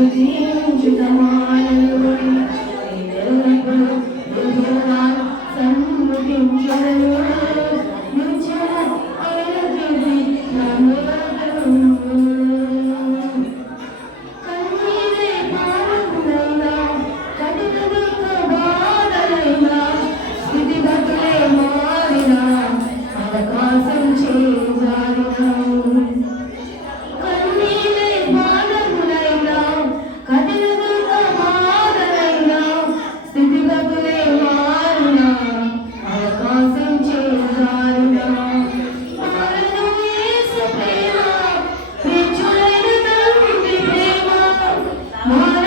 Thank you. Amén.